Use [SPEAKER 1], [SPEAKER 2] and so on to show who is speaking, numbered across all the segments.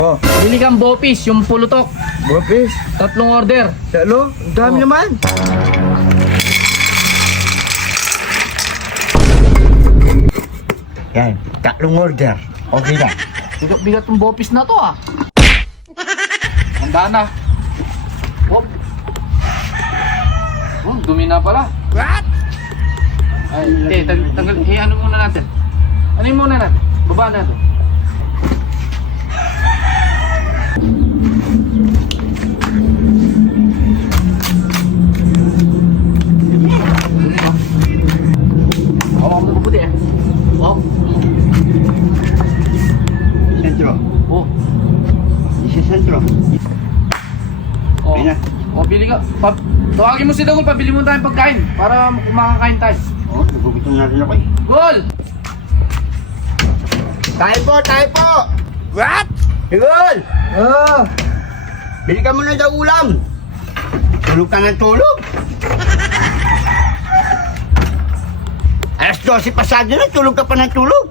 [SPEAKER 1] Oh,
[SPEAKER 2] Bili kang bopis, yung pulutok.
[SPEAKER 1] Bopis.
[SPEAKER 2] 3 order.
[SPEAKER 1] Talo, ang dami
[SPEAKER 2] Oh.
[SPEAKER 1] naman. Yan, 3 order. Okay na.
[SPEAKER 2] Bigat-bigat yung bopis na to ah. Handa na. Hop. Oh, dumi na pala.
[SPEAKER 1] What?
[SPEAKER 2] Ay, tanggal. Ano muna natin? Ano yung muna natin? Baba natin. Oh, ang mabuti eh. Oh.
[SPEAKER 1] Sentro.
[SPEAKER 2] Oh.
[SPEAKER 1] Isa sentro.
[SPEAKER 2] Oh.
[SPEAKER 1] Ayun na.
[SPEAKER 2] Oh, bili ka. Tawagin mo si Dagol, pabili mo tayong pagkain para makakain tayo.
[SPEAKER 1] Oh, nagugutom na rin ako eh.
[SPEAKER 2] Gol!
[SPEAKER 1] Tayo po! What? Higol! Oh! Bili ka muna daw ulam. Tulog ka ng tulog. Alas 12 pasado na, tulog ka pa ng tulog.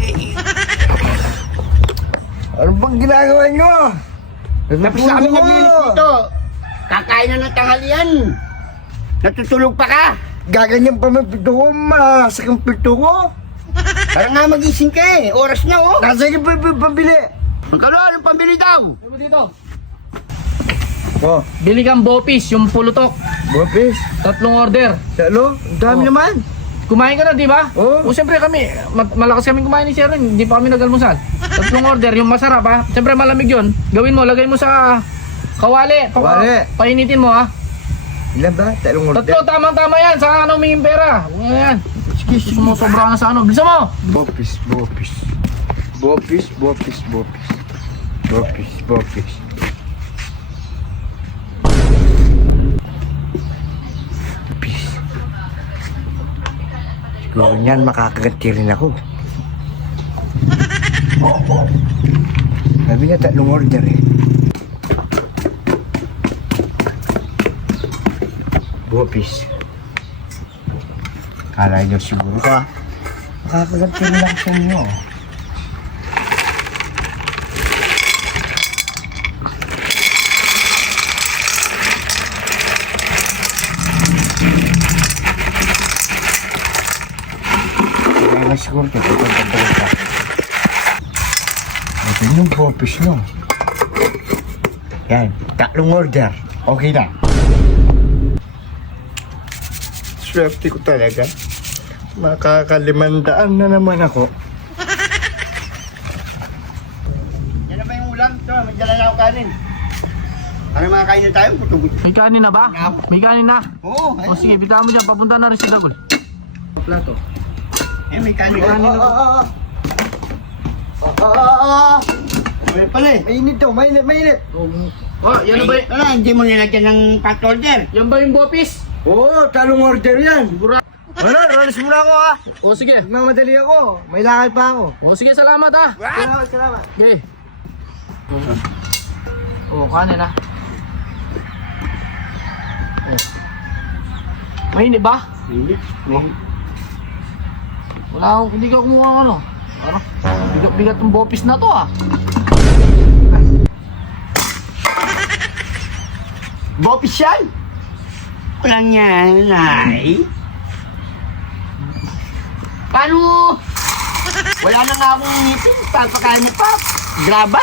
[SPEAKER 1] Ano bang ginagawa nyo? Tapos kami maglinis dito. Kakain na ng tanghalian. Natutulog pa ka. Gaganyan pa ng pito ko, masak ang pito ko. Parang nga magising ka eh. Oras na oh. Nasaan yung pambili? Magkano? Anong pambili daw?
[SPEAKER 2] Ano dito?
[SPEAKER 1] Oh,
[SPEAKER 2] Bili kang bopis, yung pulutok.
[SPEAKER 1] Bopis.
[SPEAKER 2] 3 order.
[SPEAKER 1] Talo, ang dami
[SPEAKER 2] Oh.
[SPEAKER 1] naman.
[SPEAKER 2] Kumain ka na, di ba?
[SPEAKER 1] Oo.
[SPEAKER 2] O siyempre kami, malakas kami kumain ni Sir, hindi pa kami nag-almusal. 3 order, yung masarap ha. Siyempre malamig yun. Gawin mo, lagay mo sa kawali.
[SPEAKER 1] Kawali.
[SPEAKER 2] Painitin mo ha.
[SPEAKER 1] Ilan ba? 3 order.
[SPEAKER 2] 3, tamang-tama yan. Saka ano humingin pera. Yan. Sumusobra na sa ano. Bilisan mo!
[SPEAKER 1] Bopis. Bopis. Bopis. Bopis. Siguro niyan makakaganti rin ako. Sabi niya 3 order eh. Bopis. Kala niyo siguro ka. Makakaganti rin ako sa inyo. Kaya siguro ito. Ito yung bopis nyo. Yan, 3 order. Okay na. Swerte ko talaga. Makakalimandaan na naman ako. Yan na ba yung ulam? Ito, magdala na ako kanin. Para makakain na tayo, putubot.
[SPEAKER 2] May kanin na ba? May kanin na?
[SPEAKER 1] Oo.
[SPEAKER 2] O sige, bitahan mo dyan. Papunta na rin si Dagol. Plato.
[SPEAKER 1] Eh, may kanin.
[SPEAKER 2] May kanin na.
[SPEAKER 1] May pala eh. Mainit daw, mainit.
[SPEAKER 2] Oh, yan ba
[SPEAKER 1] Ano, hindi mo nilagyan ng pat order?
[SPEAKER 2] yan ba yung bopis?
[SPEAKER 1] Oo, talong order yan.
[SPEAKER 2] Siguro.
[SPEAKER 1] Ano, rolis muna ako ha.
[SPEAKER 2] O sige.
[SPEAKER 1] Nagmamadali ako. May lakad pa ako.
[SPEAKER 2] O sige, salamat ha.
[SPEAKER 1] Salamat.
[SPEAKER 2] Okay. Oh, kanin ha. Oh. Mainit ba?
[SPEAKER 1] Mainit.
[SPEAKER 2] Wala akong, hindi ka kumuha ng ano. Ano? Bigat-bigat yung bopis na to ah.
[SPEAKER 1] Bopis yan? Walang yan, ay. Paano? Wala na nga akong ngipin. Papakain mo pa. Graba.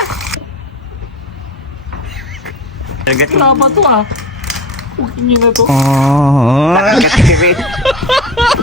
[SPEAKER 2] Wala ba to ah? Huwag niyo na to.
[SPEAKER 1] Oh.